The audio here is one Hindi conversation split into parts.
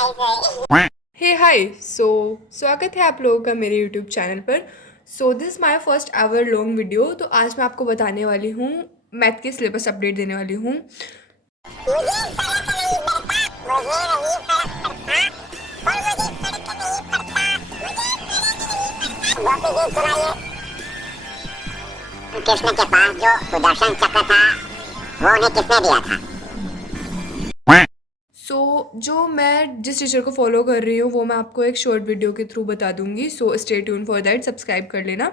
हे हाय। स्वागत है आप लोगों का मेरे यूट्यूब चैनल पर। This my first ever long video. तो आज मैं आपको बताने वाली हूँ, मैथ के सिलेबस अपडेट देने वाली हूँ। कृष्ण के पास जो सुदर्शन चक्र था वो उन्हें किसने दिया था? जो मैं जिस टीचर को फॉलो कर रही हूँ वो मैं आपको एक शॉर्ट वीडियो के थ्रू बता दूंगी। Stay tune for that, subscribe कर लेना।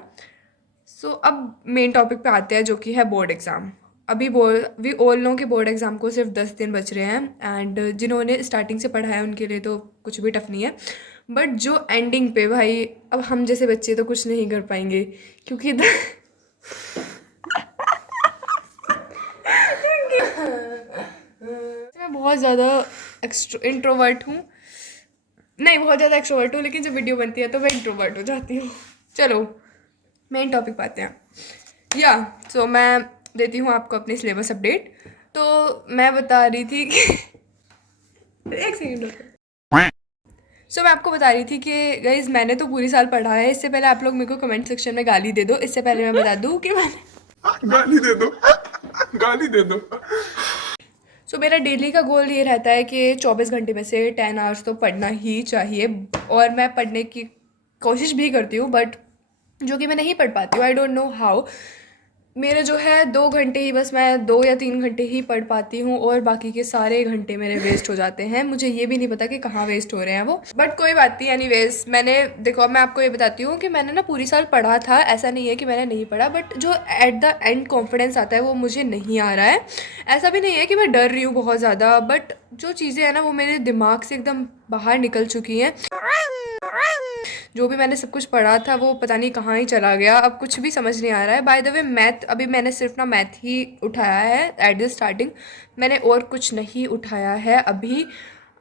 अब मेन टॉपिक पे आते हैं, जो कि है बोर्ड एग्ज़ाम। अभी वी ऑल नो कि बोर्ड एग्ज़ाम को सिर्फ 10 दिन बच रहे हैं, एंड जिन्होंने स्टार्टिंग से पढ़ा है उनके लिए तो कुछ भी टफ नहीं है। बट जो एंडिंग पे भाई, अब हम जैसे बच्चे तो कुछ नहीं कर पाएंगे, क्योंकि मैं बहुत ज़्यादा इंट्रोवर्ट हूँ। नहीं, बहुत ज़्यादा एक्सट्रोवर्ट हूँ, लेकिन जब वीडियो बनती है तो मैं इंट्रोवर्ट हो जाती हूँ। चलो मेन टॉपिक पे आते हैं। मैं देती हूँ आपको अपनी सिलेबस अपडेट। तो मैं बता रही थी कि एक सेकेंड रुको। मैं आपको बता रही थी कि गाइज मैंने तो पूरी साल पढ़ा है। इससे पहले आप लोग मेरे को कमेंट सेक्शन में गाली दे दो। इससे पहले मैं बता दूँ कि मैंने गाली दे दो, गाली दे दो। मेरा डेली का गोल ये रहता है कि 24 घंटे में से 10 आवर्स तो पढ़ना ही चाहिए, और मैं पढ़ने की कोशिश भी करती हूँ, बट जो कि मैं नहीं पढ़ पाती हूँ। I don't know how. मेरे जो है 2 घंटे ही, बस मैं 2 या 3 घंटे ही पढ़ पाती हूँ, और बाकी के सारे घंटे मेरे वेस्ट हो जाते हैं। मुझे ये भी नहीं पता कि कहाँ वेस्ट हो रहे हैं वो, बट कोई बात नहीं। एनीवेज, मैंने देखो, मैं आपको ये बताती हूँ कि मैंने ना पूरी साल पढ़ा था। ऐसा नहीं है कि मैंने नहीं पढ़ा, बट जो एट द एंड कॉन्फिडेंस आता है वो मुझे नहीं आ रहा है। ऐसा भी नहीं है कि मैं डर रही हूँ बहुत ज़्यादा, बट जो चीज़ें हैं ना वो मेरे दिमाग से एकदम बाहर निकल चुकी हैं। जो भी मैंने सब कुछ पढ़ा था वो पता नहीं कहाँ ही चला गया। अब कुछ भी समझ नहीं आ रहा है। बाय द वे, मैथ अभी मैंने सिर्फ ना मैथ ही उठाया है एट द स्टार्टिंग। मैंने और कुछ नहीं उठाया है अभी।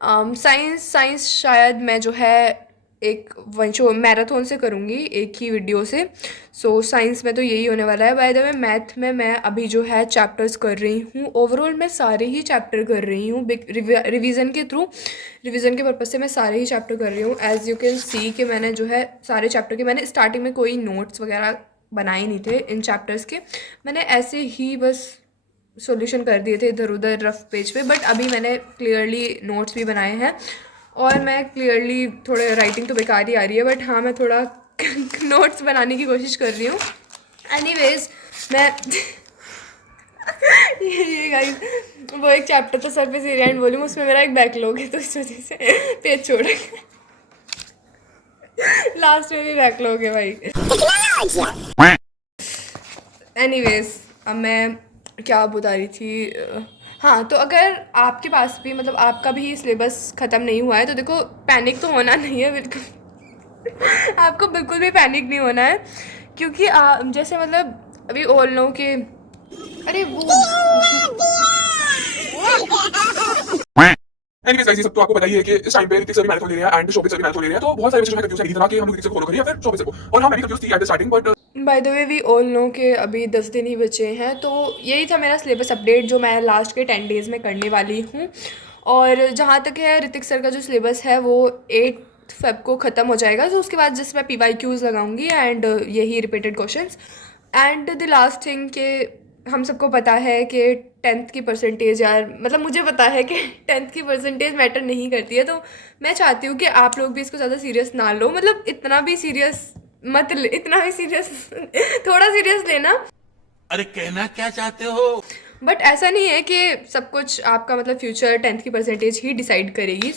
साइंस शायद मैं जो है एक जो मैराथन से करूँगी, एक ही वीडियो से। साइंस में तो यही होने वाला है। बाय द वे, मैथ में मैं अभी जो है चैप्टर्स कर रही हूँ। ओवरऑल मैं सारे ही चैप्टर कर रही हूँ रिवीजन के थ्रू। रिवीजन के पर्पज़ से मैं सारे ही चैप्टर कर रही हूँ। एज़ यू कैन सी कि मैंने जो है सारे चैप्टर के, मैंने स्टार्टिंग में कोई नोट्स वगैरह बनाए नहीं थे इन चैप्टर्स के। मैंने ऐसे ही बस सॉल्यूशन कर दिए थे इधर उधर रफ पेज पे। बट अभी मैंने क्लियरली नोट्स भी बनाए हैं, और मैं क्लियरली, थोड़े राइटिंग तो बेकार ही आ रही है, बट हाँ मैं थोड़ा नोट्स बनाने की कोशिश कर रही हूँ। एनीवेज, मैं ये गाइस, वो एक चैप्टर था सरफेस एरिया एंड वॉल्यूम, उसमें मेरा एक बैकलॉग है, तो इस वजह से पेज छोड़ रखा है। लास्ट में भी बैकलॉग है भाई। एनीवेज, अब मैं क्या बता रही थी। हाँ, तो अगर आपके पास भी, मतलब आपका भी सिलेबस ख़त्म नहीं हुआ है, तो देखो पैनिक तो होना नहीं है बिल्कुल। आपको बिल्कुल भी पैनिक नहीं होना है, क्योंकि जैसे मतलब अभी ऑल नो के, अरे वो एनीवेज गाइस, ये सब तो आपको पता ही है कि इस टाइम पे ऋतिक सर भी मैराथन ले रहे हैं एंड शोभित सर भी मैराथन ले रहे हैं। तो बहुत सारे बच्चे जो है कंफ्यूज है इधर आके हम ऋतिक सर को फॉलो करिए या फिर शोभित सर को। और हाँ, मैं भी कंफ्यूज थी at the starting, but by the way, we all know के अभी 10 दिन ही बचे हैं। तो यही था मेरा सिलेबस अपडेट, जो मैं लास्ट के 10 डेज़ में करने वाली हूँ। और जहाँ तक है ऋतिक सर का जो सिलेबस है वो 8 फेब को ख़त्म हो जाएगा। तो उसके बाद जस्ट मैं PYQs लगाऊंगी एंड यही repeated questions. And the last thing के, हम सबको पता है कि 10th की परसेंटेज, यार मतलब मुझे पता है कि 10th की परसेंटेज मैटर नहीं करती है। तो मैं चाहती हूँ कि आप लोग भी इसको ज़्यादा सीरियस ना लो, मतलब इतना भी सीरियस मत ले, इतना भी सीरियस थोड़ा सीरियस लेना। अरे कहना क्या चाहते हो? बट ऐसा नहीं है कि सब कुछ आपका मतलब फ्यूचर 10th की परसेंटेज ही डिसाइड करेगी।